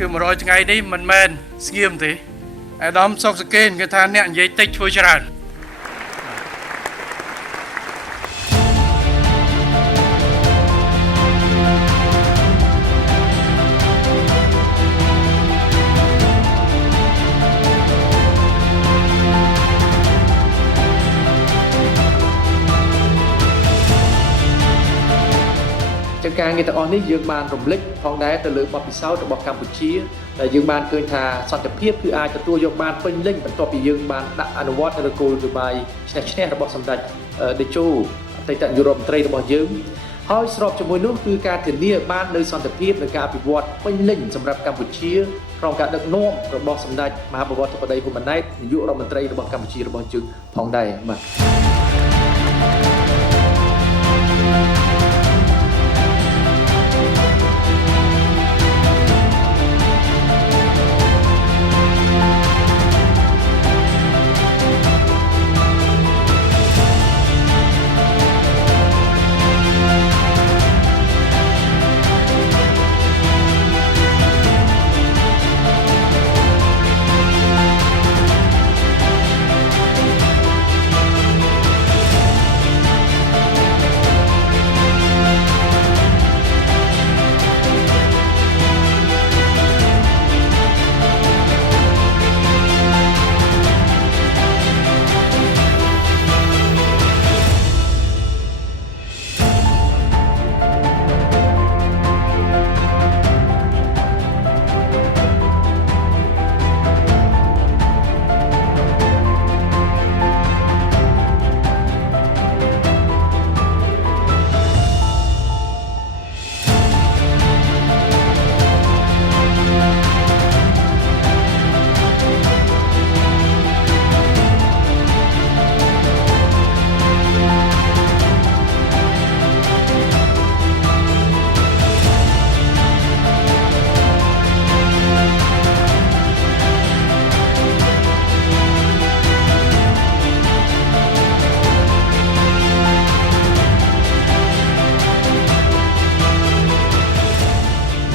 គឺ100ថ្ងៃនេះមិនមែនស្ងៀមទេអាដាមសុកសកេនគេថាអ្នកនិយាយតិចធ្វើច្រើន ការងារទាំងអស់នេះយើងបានរំលឹកផងដែរទៅលើបទពិសោធន៍របស់កម្ពុជាដែលយើងបានឃើញថាសន្តិភាពគឺអាចទទួលយកបានពេញលេញបន្ទាប់ពីយើងបានដាក់អនុវត្តនៅគោលនយោបាយឈ្នះរបស់សម្ដេចតេជោអតីតនាយករដ្ឋមន្ត្រីរបស់យើងហើយស្របជាមួយនោះគឺការធានាបាននៅសន្តិភាពនិងការអភិវឌ្ឍពេញលេញសម្រាប់កម្ពុជាក្នុងការដឹកនាំរបស់សម្ដេចមហាបវរធិបតីហ៊ុនម៉ាណែតនាយករដ្ឋមន្ត្រីរបស់កម្ពុជារបស់យើងផងដែរបាទ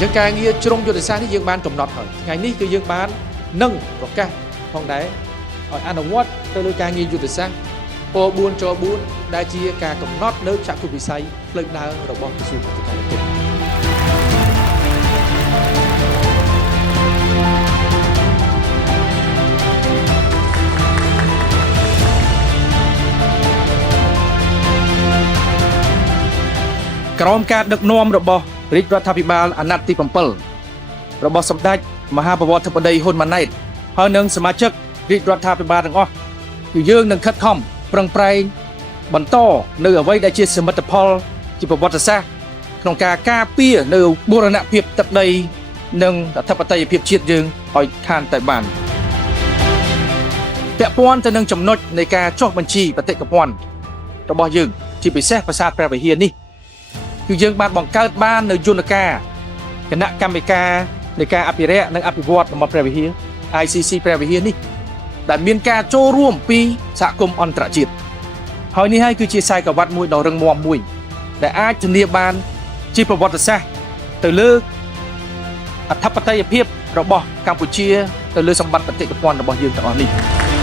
យើងការងារជ្រុងយុទ្ធសាស្ត្រនេះយើងបានកំណត់ហើយថ្ងៃនេះគឺយើងបាននឹងប្រកាសផងដែរឲ្យអនុវត្តទៅលើការងារយុទ្ធសាស្ត្រព4ច4ដែលជាការកំណត់នៅចក្ខុវិស័យផ្លូវដើររបស់ក្រសួងអធិការកិច្ច ក្រោមការដឹកនាំរបស់រាជរដ្ឋាភិបាលអាណត្តិទី7របស់សម្ដេចមហាបវរធិបតីហ៊ុនម៉ាណែតហើយនឹងសមាជិករាជរដ្ឋាភិបាលទាំងអស់គឺយើងនឹងខិតខំប្រឹងប្រែងបន្តនៅអ្វីដែលជាសមិទ្ធផលជាប្រវត្តិសាស្ត្រក្នុងការការពារនៅបូរណភាពទឹកដីនិងអធិបតេយ្យភាពជាតិយើងឲ្យខានតែបានពាក់ព័ន្ធទៅនឹងចំណុចនៃការចុះបញ្ជីបេតិកភណ្ឌរបស់យើងជាពិសេសប្រាសាទព្រះវិហារនេះ គឺយើងបានបង្កើតបាននៅយន្តការគណៈកម្មការនៃការអភិរក្សនិងអភិវឌ្ឍតំបន់ព្រះវិហារ ICC ព្រះវិហារនេះដែលមានការចូលរួមពីសហគមន៍អន្តរជាតិហើយនេះហើយគឺជាខ្សែក្រវ៉ាត់មួយដ៏រឹងមាំមួយដែលអាចធានាបានជាប្រវត្តិសាស្ត្រទៅលើអធិបតេយ្យភាពរបស់កម្ពុជាទៅលើសម្បត្តិបេតិកភណ្ឌរបស់យើងទាំងអស់នេះ អ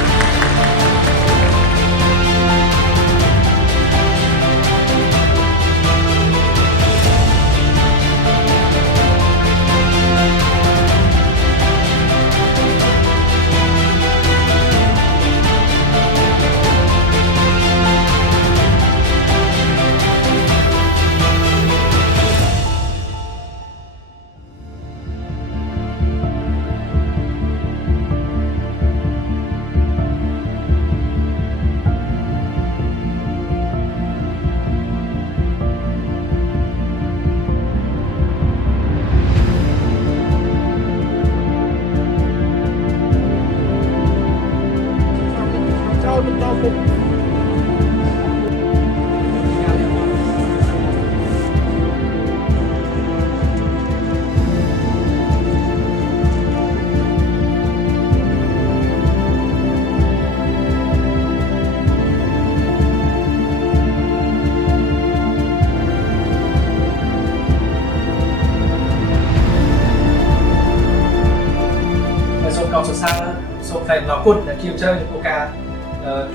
ថ្លៃអំណរគុណដែលជាច្រើនចំពោះការ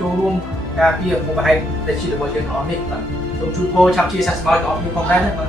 ចូលរួមការពារមុខបង្ហាញដែលជារបស់យើងទាំងអស់នេះបាទសូមជូនពរឆាប់ជាសះស្បើយដល់អ្នកផងដែរណាបាទ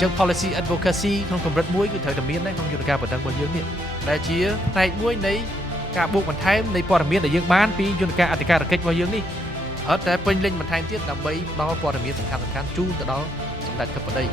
ចឹង policy advocacy ក្នុងកម្រិតមួយគឺត្រូវតែមានដែរក្នុងយន្តការបណ្ដឹងរបស់យើងនេះដែលជាផ្នែកមួយនៃការបូកបន្ថែមនៃព័ត៌មានដែលយើងបានពីយន្តការអធិការកិច្ចរបស់យើងនេះអត់តែពេញលេញបន្ថែមទៀតដើម្បីផ្ដល់ព័ត៌មានសំខាន់ៗជូនទៅដល់សម្ដេចធិបតី